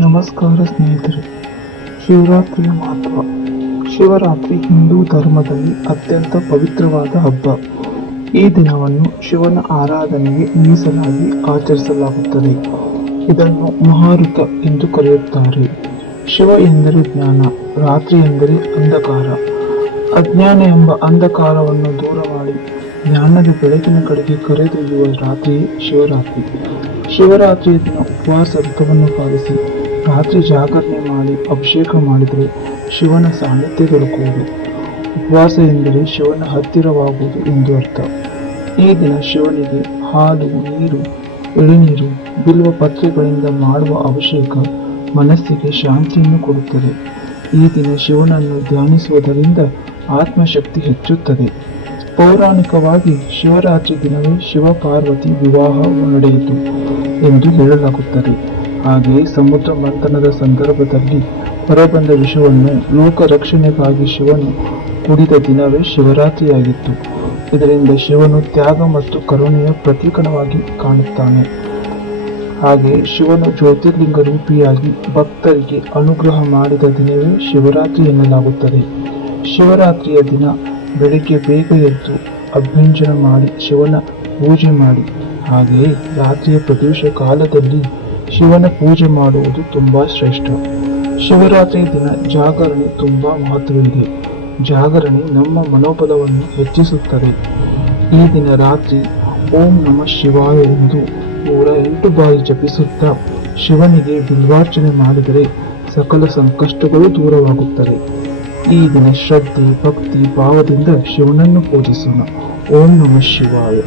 ನಮಸ್ಕಾರ ಸ್ನೇಹಿತರೆ. ಶಿವರಾತ್ರಿಯ ಮಹತ್ವ. ಶಿವರಾತ್ರಿ ಹಿಂದೂ ಧರ್ಮದಲ್ಲಿ ಅತ್ಯಂತ ಪವಿತ್ರವಾದ ಹಬ್ಬ. ಈ ದಿನವನ್ನು ಶಿವನ ಆರಾಧನೆಗೆ ಮೀಸಲಾಗಿ ಆಚರಿಸಲಾಗುತ್ತದೆ. ಇದನ್ನು ಮಹಾಋತ ಎಂದು ಕರೆಯುತ್ತಾರೆ. ಶಿವ ಎಂದರೆ ಜ್ಞಾನ, ರಾತ್ರಿ ಎಂದರೆ ಅಂಧಕಾರ. ಅಜ್ಞಾನ ಎಂಬ ಅಂಧಕಾರವನ್ನು ದೂರ ಮಾಡಿ ಜ್ಞಾನದ ಬೆಳಕಿನ ಕಡೆಗೆ ಕರೆದೊಯ್ಯುವ ರಾತ್ರಿಯೇ ಶಿವರಾತ್ರಿ. ಶಿವರಾತ್ರಿಯ ದಿನ ಉಪವಾಸ ವ್ರತವನ್ನು ಪಾಲಿಸಿ ರಾತ್ರಿ ಜಾಗರಣೆ ಮಾಡಿ ಅಭಿಷೇಕ ಮಾಡಿದರೆ ಶಿವನ ಸಾನ್ನಿಧ್ಯ ದೊರಕುವುದು. ಉಪವಾಸ ಎಂದರೆ ಶಿವನ ಹತ್ತಿರವಾಗುವುದು ಎಂದು ಅರ್ಥ. ಈ ದಿನ ಶಿವನಿಗೆ ಹಾಲು, ನೀರು, ಎಳೆನೀರು, ಬಿಲ್ವ ಪತ್ರೆಗಳಿಂದ ಮಾಡುವ ಅಭಿಷೇಕ ಮನಸ್ಸಿಗೆ ಶಾಂತಿಯನ್ನು ಕೊಡುತ್ತದೆ. ಈ ದಿನ ಶಿವನನ್ನು ಧ್ಯಾನಿಸುವುದರಿಂದ ಆತ್ಮಶಕ್ತಿ ಹೆಚ್ಚುತ್ತದೆ. ಪೌರಾಣಿಕವಾಗಿ ಶಿವರಾತ್ರಿ ದಿನವೇ ಶಿವ ಪಾರ್ವತಿ ವಿವಾಹ ನಡೆಯಿತು ಎಂದು ಹೇಳಲಾಗುತ್ತದೆ. ಹಾಗೆಯೇ ಸಮುದ್ರ ಮಂಥನದ ಸಂದರ್ಭದಲ್ಲಿ ಹೊರಬಂದ ವಿಷವನ್ನು ಲೋಕ ರಕ್ಷಣೆಗಾಗಿ ಶಿವನು ಕುಡಿದ ದಿನವೇ ಶಿವರಾತ್ರಿಯಾಗಿತ್ತು. ಇದರಿಂದ ಶಿವನು ತ್ಯಾಗ ಮತ್ತು ಕರುಣೆಯ ಪ್ರತೀಕವಾಗಿ ಕಾಣುತ್ತಾನೆ. ಹಾಗೆಯೇ ಶಿವನು ಜ್ಯೋತಿರ್ಲಿಂಗ ರೂಪಿಯಾಗಿ ಭಕ್ತರಿಗೆ ಅನುಗ್ರಹ ಮಾಡಿದ ದಿನವೇ ಶಿವರಾತ್ರಿ ಎನ್ನಲಾಗುತ್ತದೆ. ಶಿವರಾತ್ರಿಯ ದಿನ ಬೆಳಿಗ್ಗೆ ಬೇಗ ಎದ್ದು ಅಭ್ಯಂಜನ ಮಾಡಿ ಶಿವನ ಪೂಜೆ ಮಾಡಿ, ಹಾಗೆಯೇ ರಾತ್ರಿಯ ಪ್ರದೋಷ ಕಾಲದಲ್ಲಿ ಶಿವನ ಪೂಜೆ ಮಾಡುವುದು ತುಂಬಾ ಶ್ರೇಷ್ಠ. ಶಿವರಾತ್ರಿ ದಿನ ಜಾಗರಣೆ ತುಂಬಾ ಮಹತ್ವವಿದೆ. ಜಾಗರಣೆ ನಮ್ಮ ಮನೋಬಲವನ್ನು ಹೆಚ್ಚಿಸುತ್ತದೆ. ಈ ದಿನ ರಾತ್ರಿ ಓಂ ನಮಃ ಶಿವಾಯ ಎಂದು 108 ಬಾರಿ ಜಪಿಸುತ್ತಾ ಶಿವನಿಗೆ ಬಿಲ್ವಾರ್ಚನೆ ಮಾಡಿದರೆ ಸಕಲ ಸಂಕಷ್ಟಗಳು ದೂರವಾಗುತ್ತವೆ. ಈ ದಿನ ಶ್ರದ್ಧೆ, ಭಕ್ತಿ ಭಾವದಿಂದ ಶಿವನನ್ನು ಪೂಜಿಸೋಣ. ಓಂ ನಮಃ ಶಿವಾಯ.